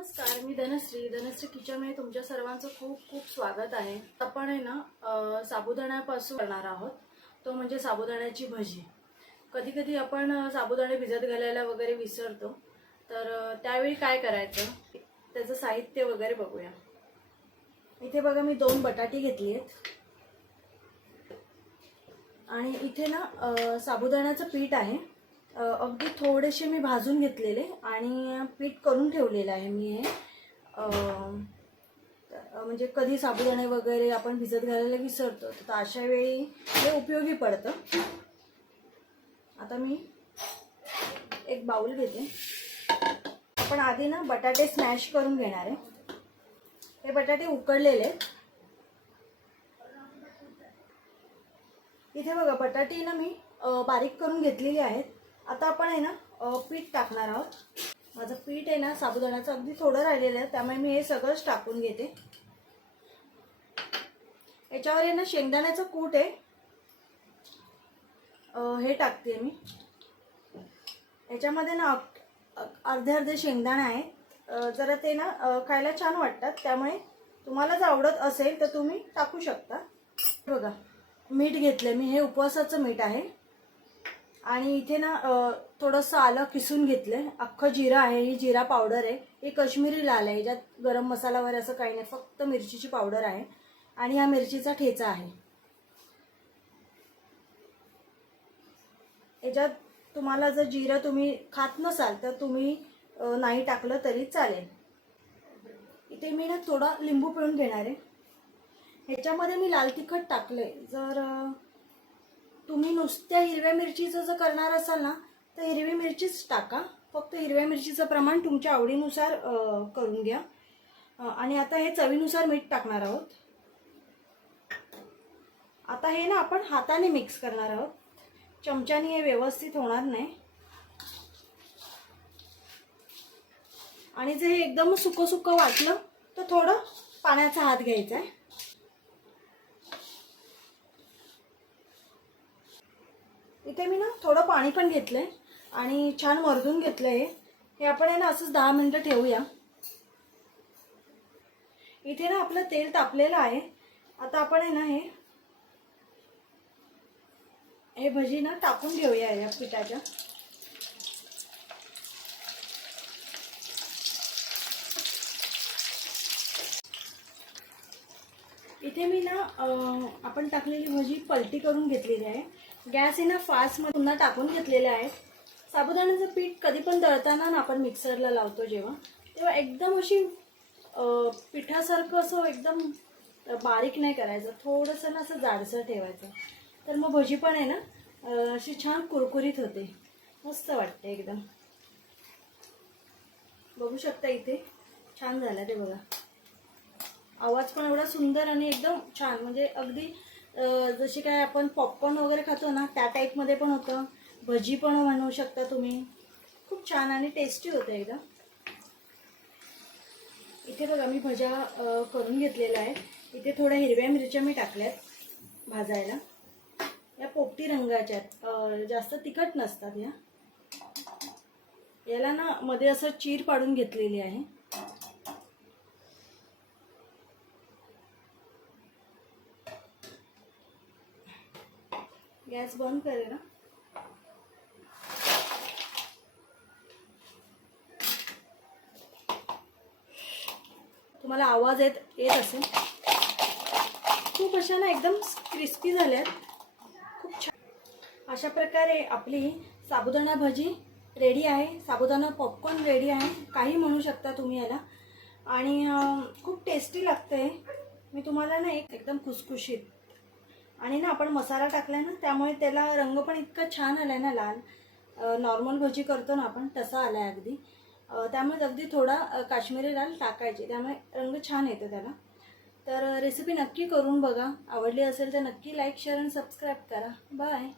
नमस्कार मी धनश्री. धनश्री किचनमध्ये तुमच्या सर्वांचं खूप खूप स्वागत आहे. आपण आहे ना साबुदाण्यापासून करणार आहोत. तो म्हणजे साबुदाण्याची भजी. कधी कधी आपण साबुदाणे भिजत घालायला वगैरे विसरतो. तर त्यावेळी काय करायचं? त्याचं साहित्य वगैरे बघूया. इथे बघा मी दोन बटाटे घेतली आहेत. आणि इथे ना साबुदाण्याचं पीठ आहे. अगदी थोडेसे मी भाजून घेतलेले आणि पीठ करून ठेवलेलं आहे मी हे. म्हणजे कधी साबुदाणे वगैरे आपण भिजत घालायला विसरतो तर अशा वेळी हे उपयोगी पडतं. आता मी एक बाउल घेते. आपण आधी ना बटाटे स्मॅश करून घेणार आहे. हे बटाटे उकडलेले आहेत. इथे बघा बटाटे ना मी बारीक करून घेतलेली आहेत. आता आपण आहे ना पीठ टाकणार आहोत. माझं पीठ आहे ना साबुदाण्याचं अगदी थोडं राहिलेलं आहे त्यामुळे मी हे सगळंच टाकून घेते. याच्यावर आहे ना शेंगदाण्याचं कूट आहे. हे टाकते मी. याच्यामध्ये ना अर्धे अर्धे शेंगदाणे आहेत. जरा ते ना खायला छान वाटतात त्यामुळे तुम्हाला जर आवडत असेल तर तुम्ही टाकू शकता. बघा मीठ घेतलं मी हे उपवासाचं मीठ आहे. आणि इथे ना थोडंसं आलं किसून घेतलंय. अख्खं जिरं आहे ही जिरा पावडर आहे. ही कश्मीरी लाल आहे ज्यात गरम मसाला वगैरे असं काही नाही फक्त मिरचीची पावडर आहे. आणि हा मिरचीचा ठेचा आहे. याच्यात तुम्हाला जर जिरं तुम्ही खात नसाल तर तुम्ही नाही टाकलं तरी चालेल. इथे मी ना थोडा लिंबू पिळून घेणार आहे. ह्याच्यामध्ये मी लाल तिखट टाकलंय. जर तुम्ही नुसत्या हिरव्या मिरचीचं जर करणार असाल ना तर हिरवी मिरचीच टाका. फक्त हिरव्या मिरचीचं प्रमाण तुमच्या आवडीनुसार करून घ्या. आणि आता हे चवीनुसार मीठ टाकणार आहोत. आता हे ना आपण हाताने मिक्स करणार आहोत. चमच्याने हे व्यवस्थित होणार नाही. आणि जर हे एकदम सुकं सुकं वाटलं तर थोडं पाण्याचा हात घ्यायचा आहे. इथे मी ना थोडं पाणी पण घेतलंय आणि छान मर्दून घेतलंय हे. हे आपण आहे ना असंच दहा मिनिटं ठेवूया. इथे ना आपलं तेल तापलेलं आहे. आता आपण आहे ना हे हे भजी ना टाकून घेऊया या पिठाच्या. इथे मी ना आपण टाकलेली भजी पलटी करून घेतलेली आहे. गॅस आहे ना फास्टमध्ये पुन्हा टाकून घेतलेले आहेत. साबुदाण्याचं पीठ कधी पण दळताना ना आपण मिक्सरला लावतो जेव्हा तेव्हा एकदम अशी पिठासारखं असं एकदम बारीक नाही करायचं. थोडंसं ना असं जाडसर ठेवायचं. तर मग भजी पण आहे ना अशी छान कुरकुरीत होते. मस्त वाटते एकदम. बघू शकता इथे छान झालं ते बघा. आवाज पण एवढा सुंदर आणि एकदम छान म्हणजे अगदी जशी काय आपण पॉपकॉर्न वगैरे खातो ना त्या टाईपमध्ये पण होतं. भजी पण बनवू शकता तुम्ही. खूप छान आणि टेस्टी होतं एकदम इथे बघा मी भज्या करून घेतलेल्या आहेत. इथे थोड्या हिरव्या मिरच्या मी टाकल्यात भाजायला. या पोपटी रंगाच्या आहेत. जास्त तिखट नसतात या. याला ना मध्ये असं चीर पाडून घेतलेली आहे. गॅस बंद करे ना. तुम्हाला आवाज येत येत असेल. खूप अशा ना एकदम क्रिस्पी झाल्यात. खूप छान. अशा प्रकारे आपली साबुदाणा भजी रेडी आहे. साबुदाणा पॉपकॉर्न रेडी आहे. काही म्हणू शकता तुम्ही याला. आणि खूप टेस्टी लागते मी तुम्हाला ना एक एकदम खुसखुशीत आणि ना आपण मसाला टाकलाय ना त्यामुळे त्याला रंग पण इतका छान आलाय ना लाल. नॉर्मल भजी करतो ना आपण तसा आलाय अगदी. त्यामुळे अगदी थोडा काश्मीरी लाल टाकायचे. त्यामुळे रंग छान येतो त्याला. तर रेसिपी नक्की करून बघा. आवडली असेल तर नक्की लाईक शेअर आणि सबस्क्राईब करा. बाय